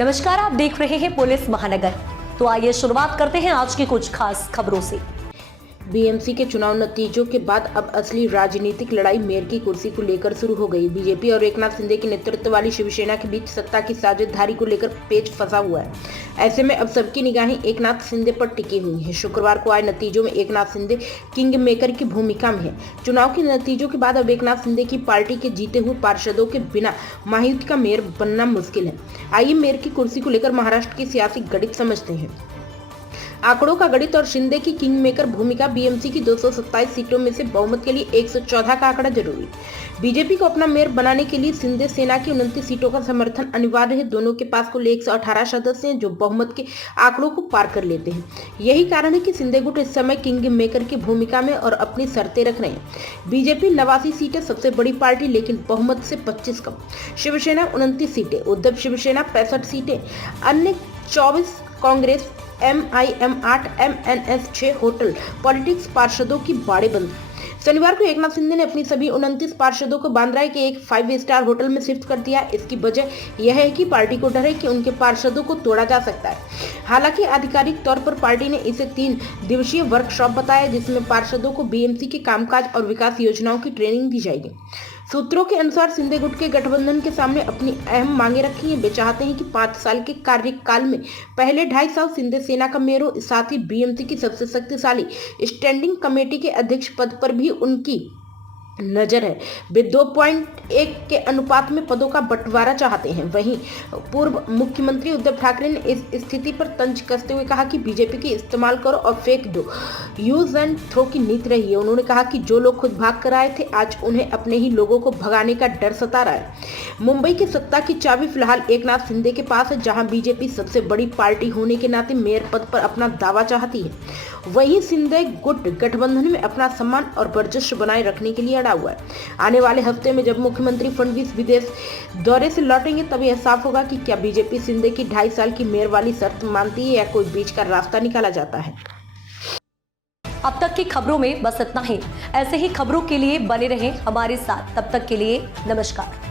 नमस्कार, आप देख रहे हैं पुलिस महानगर। तो आइए शुरुआत करते हैं आज की कुछ खास खबरों से। बीएमसी के चुनाव नतीजों के बाद अब असली राजनीतिक लड़ाई मेयर की कुर्सी को लेकर शुरू हो गई। बीजेपी और एकनाथ शिंदे के नेतृत्व वाली शिवसेना के बीच सत्ता की साझेदारी को लेकर पेच फंसा हुआ है। ऐसे में अब सबकी निगाहें एकनाथ शिंदे पर टिकी हुई हैं। शुक्रवार को आए नतीजों में एकनाथ शिंदे किंग मेकर की भूमिका में है। चुनाव के नतीजों के बाद अब एकनाथ शिंदे की पार्टी के जीते हुए पार्षदों के बिना महायुति का मेयर बनना मुश्किल है। आइए मेयर की कुर्सी को लेकर महाराष्ट्र की सियासी गणित समझते हैं। आंकड़ों का गणित और शिंदे की किंग मेकर भूमिका। बीएमसी की 227 सीटों में से बहुमत के लिए 114 का आंकड़ा जरूरी। बीजेपी को अपना मेयर बनाने के लिए शिंदे सेना की 29 सीटों का समर्थन अनिवार्य है। दोनों के पास कुल 118 सदस्य हैं जो बहुमत के आंकड़ों को पार कर लेते हैं। यही कारण है कि शिंदे गुट इस समय किंग मेकर की भूमिका में और अपनी शर्तें रख रहे हैं। बीजेपी 89 सीटें, सबसे बड़ी पार्टी, लेकिन बहुमत से 25 कम। शिवसेना 29 सीटें, उद्धव शिवसेना 65 सीटें, अन्य 24, Congress MIM 8, MNS 6, hotel politics पार्षदों की बाड़े बंद। शनिवार को एकनाथ शिंदे ने अपनी सभी 29 पार्षदों को बांद्रा के एक 5 स्टार होटल में शिफ्ट कर दिया। इसकी वजह यह है कि पार्टी को डर है कि उनके पार्षदों को तोड़ा जा सकता है। हालांकि आधिकारिक तौर पर पार्टी ने इसे 3 दिवसीय वर्कशॉप बताया, जिसमें पार्षदों को बीएमसी के कामकाज और विकास योजनाओं की ट्रेनिंग दी जाएगी। सूत्रों के अनुसार शिंदे गुट के गठबंधन के सामने अपनी अहम मांगे रखी हैं। वे चाहते हैं कि 5 साल के कार्यकाल में पहले 2.5 साल शिंदे सेना का मेयर हो। साथ ही बीएमसी की सबसे शक्तिशाली स्टैंडिंग कमेटी के अध्यक्ष पद पर भी उनकी नजर है। वे 2.1 के अनुपात में पदों का बंटवारा चाहते हैं। वहीं पूर्व मुख्यमंत्री उद्धव ठाकरे ने इस स्थिति पर तंज कसते हुए कहा कि बीजेपी की इस्तेमाल करो और फेंक दो, यूज एंड थ्रो की नीति रही है। उन्होंने कहा कि जो लोग खुद भाग कर आए थे, आज उन्हें अपने ही लोगों को भगाने का डर सता रहा है। मुंबई की सत्ता की चाबी फिलहाल एकनाथ शिंदे के पास है, जहां बीजेपी सबसे बड़ी पार्टी होने के नाते मेयर पद पर अपना दावा चाहती है। वहीं शिंदे गुट गठबंधन में अपना सम्मान और वर्चस्व बनाए रखने के लिए अड़ा हुआ है। आने वाले हफ्ते में जब मुख्यमंत्री फडणवीस विदेश दौरे से लौटेंगे, तब यह साफ होगा कि क्या बीजेपी शिंदे की 2.5 साल की मेयर वाली शर्त मानती है या कोई बीच का रास्ता निकाला जाता है। अब तक की खबरों में बस इतना ही। ऐसे ही खबरों के लिए बने रहें हमारे साथ। तब तक के लिए नमस्कार।